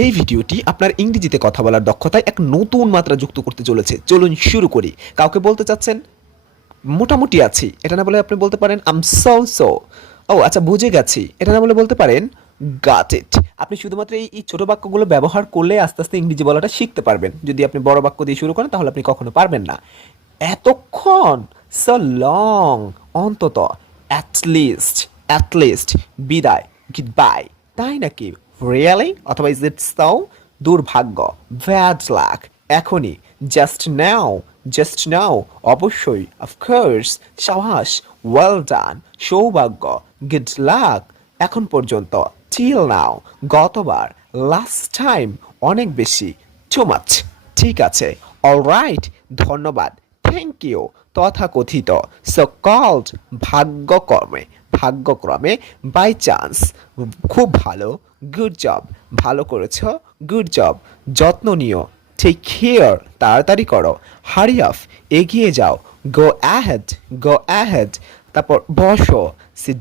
এই ভিডিওটি আপনার ইংরেজিতে কথা বলার দক্ষতায় এক নতুন মাত্রা যুক্ত করতে চলেছে। চলুন শুরু করি। কাউকে বলতে চাচ্ছেন মোটামুটি আছি, এটা না বলে আপনি বলতে পারেন আম সো সো। ও আচ্ছা, বুঝে গেছি, এটা না বলে বলতে পারেন গট ইট। আপনি শুধুমাত্র এই ছোট বাক্যগুলো ব্যবহার করলে আস্তে আস্তে ইংরেজি বলাটা শিখতে পারবেন। যদি আপনি বড় বাক্য দিয়ে শুরু করেন তাহলে আপনি কখনো পারবেন না। এতক্ষণ, সো লং, অন্তত, অ্যাট লিস্ট, বিদায়, গুড বাই, তাই নাকি? রিয়েলি? অথবা ইজ ইট সো? দুর্ভাগ্য, ব্যাড লাক, এখনই, জাস্ট নাও, অবশ্যই, অফকোর্স, সাবাস, ওয়েল ডান, সৌভাগ্য, গুড লাক, এখন পর্যন্ত, টিল নাও, গতবার, লাস্ট টাইম, অনেক বেশি, টু মাচ, ঠিক আছে, অলরাইট, ধন্যবাদ, থ্যাংক ইউ, তথাকথিত, সো কল্ড, ভাগ্যক্রমে, বাই চান্স, খুব ভালো, গুড জব, ভালো করেছ, গুড জব, যত্ন নিও, টেক কেয়ার, তাড়াতাড়ি করো, হারি আপ, এগিয়ে যাও, গো অ্যাহেড, তারপর বসো, সিট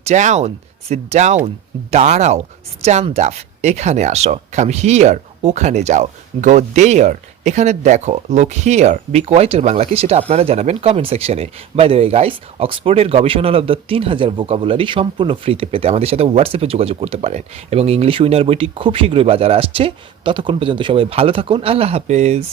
ডাউন, দাঁড়াও, স্ট্যান্ড আপ, এখানে আসো, কাম হিয়ার, ওখানে যাও, গো দেয়ার, এখানে দেখো, লুক হিয়ার, বি কোয়াইটের বাংলা কি সেটা আপনারা জানাবেন কমেন্ট সেকশনে। বাই দ্য ওয়ে গাইস, অক্সফোর্ডের গবেষণালব্ধ 3000 ভোকাবুলারি সম্পূর্ণ ফ্রিতে পেতে আমাদের সাথে হোয়াটসঅ্যাপে যোগাযোগ করতে পারেন, এবং ইংলিশ উইনার বইটি খুব শীঘ্রই বাজারে আসছে। ততক্ষণ পর্যন্ত সবাই ভালো থাকুন, আল্লাহ হাফেজ।